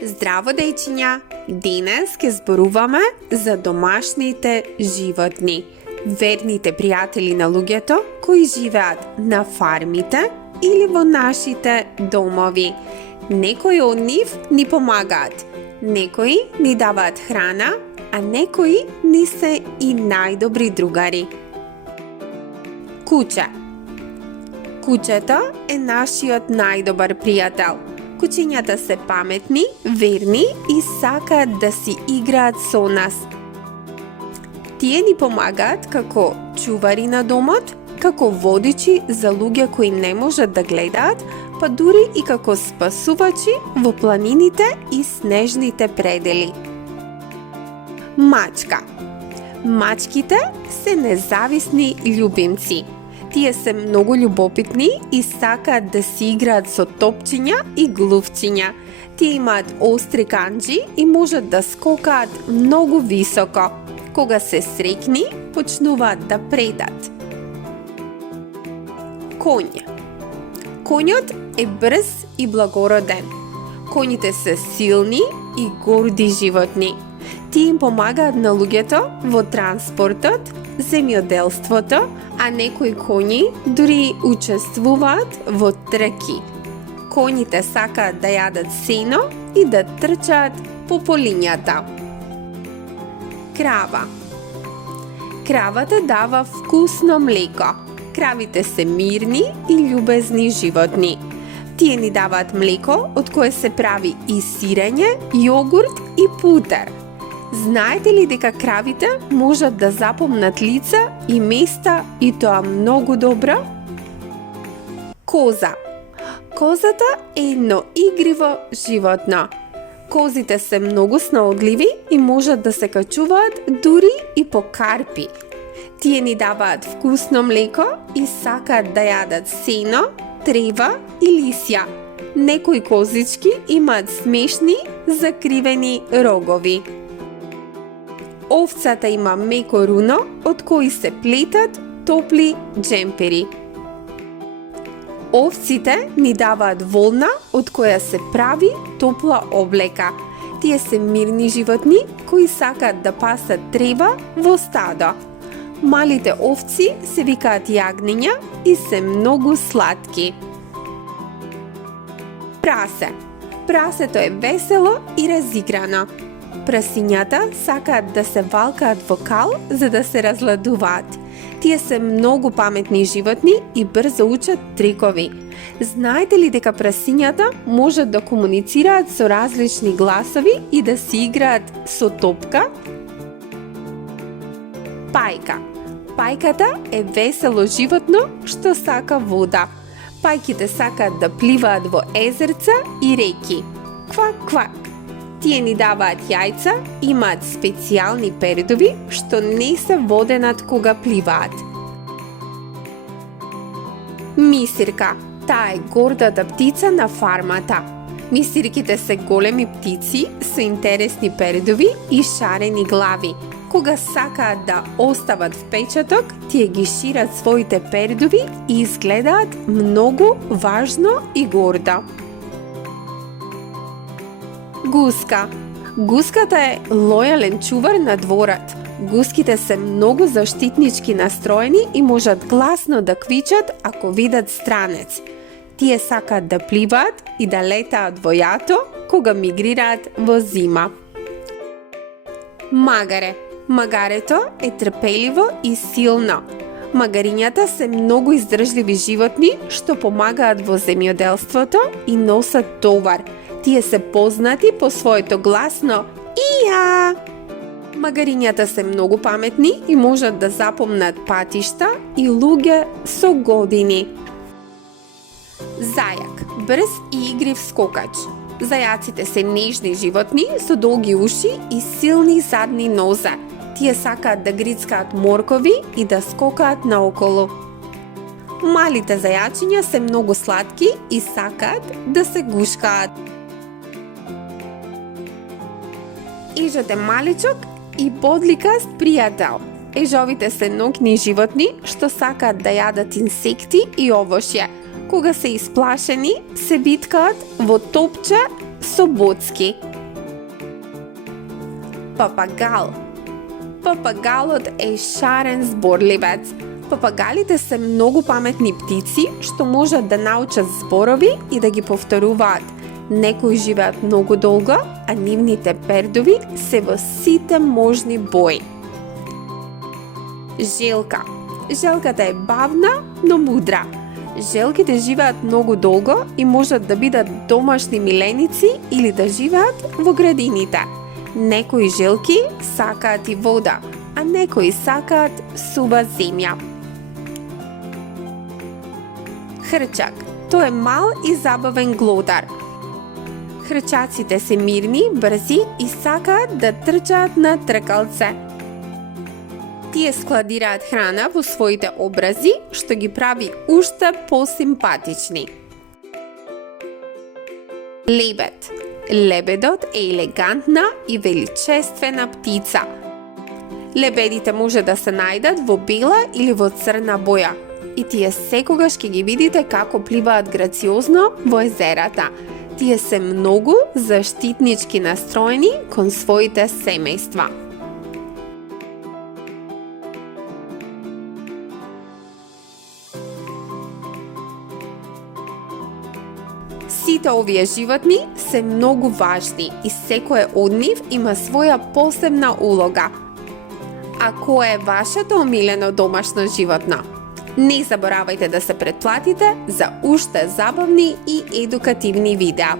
Здраво, дејчиња! Денес ќе зборуваме за домашните животни. Верните пријатели на луѓето кои живеат на фармите или во нашите домови. Некои од нив ни помагаат, некои ни даваат храна, а некои ни се и најдобри другари. Куче. Кучето е нашиот најдобар пријател. Кучињата се паметни, верни и сакаат да си играат со нас. Тие ни помагаат како чувари на домот, како водичи за луѓе кои не можат да гледаат, па дури и како спасувачи во планините и снежните предели. Мачка. Мачките се независни љубимци. Тие се многу љубопитни и сакаат да си играат со топчиња и глувчиња. Тие имаат остри канџи и можат да скокаат многу високо. Кога се среќни, почнуваат да предат. Коњ. Коњот е брз и благороден. Коњите се силни и горди животни. Тие им помагаат на луѓето во транспортот, земјоделството, а некои коњи дури учествуваат во трки. Коњите сакаат да јадат сено и да трчаат по полињата. Крава. Кравата дава вкусно млеко. Кравите се мирни и љубезни животни. Тие ни даваат млеко од кое се прави и сирење, јогурт и путер. Знаете ли дека кравите можат да запомнат лица и места и тоа многу добро? Коза. Козата е едно игриво животно. Козите се многу снаодливи и можат да се качуваат дури и по карпи. Тие ни даваат вкусно млеко и сакаат да јадат сено, трева и лисја. Некои козички имаат смешни, закривени рогови. Овцата има меко руно од кои се плетат топли джемпери. Овците ни даваат волна од која се прави топла облека. Тие се мирни животни кои сакаат да пасат трева во стадо. Малите овци се викаат јагниња и се многу сладки. Прасе. Прасето е весело и разиграно. Прасињата сакаат да се валкаат во кал за да се разладуваат. Тие се многу паметни животни и брзо учат трикови. Знаете ли дека прасињата можат да комуницираат со различни гласови и да си играат со топка? Пајка. Пајката е весело животно што сака вода. Пајките сакаат да пливаат во езерца и реки. Квак, квак. Тие ни даваат јајца, имаат специјални пердови што не се воденат кога пливаат. Мисирка. Таа е гордата птица на фармата. Мисирките се големи птици со интересни пердови и шарени глави. Кога сакаат да остават впечаток, тие ги шират своите пердови и изгледаат многу важно и гордо. Гуска. Гуската е лојален чувар на дворот. Гуските се многу заштитнички настроени и можат гласно да квичат ако видат странец. Тие сакаат да пливаат и да летаат во јато кога мигрираат во зима. Магаре. Магарето е трпеливо и силно. Магарињата се многу издржливи животни што помагаат во земјоделството и носат товар. Тие се познати по своето гласно ија. Магарињата се многу паметни и можат да запомнат патишта и луѓе со години. Зајак. Брз и игрив скокач. Зајаците се нежни животни со долги уши и силни задни нозе. Тие сакаат да грицкаат моркови и да скокаат наоколу. Малите зајачиња се многу сладки и сакаат да се гушкаат. Ежот е маличок и подликаст пријател. Ежовите се ноќни животни што сакаат да јадат инсекти и овошје. Кога се исплашени, се виткаат во топче со боцки. Папагал. Папагалот е шарен зборливец. Папагалите се многу паметни птици што можат да научат зборови и да ги повторуваат. Некои живеат многу долго, а нивните пердови се во сите можни бои. Желка. Желката е бавна, но мудра. Желките живеат многу долго и можат да бидат домашни миленици или да живеат во градините. Некои желки сакаат и вода, а некои сакаат сува земја. Хрчак. Тој е мал и забавен глодар. Хрчаците се мирни, брзи и сакаат да трчаат на тркалце. Тие складираат храна во своите образи, што ги прави уште посимпатични. Лебед. Лебедот е елегантна и величествена птица. Лебедите може да се најдат во бела или во црна боја. И тие секогаш ќе ги видите како пливаат грациозно во езерата. Тие се многу заштитнички настроени кон своите семејства. Сите овие животни се многу важни и секое од нив има своја посебна улога. А кој е вашето омилено домашно животно? Не заборавајте да се претплатите за уште забавни и едукативни видеа.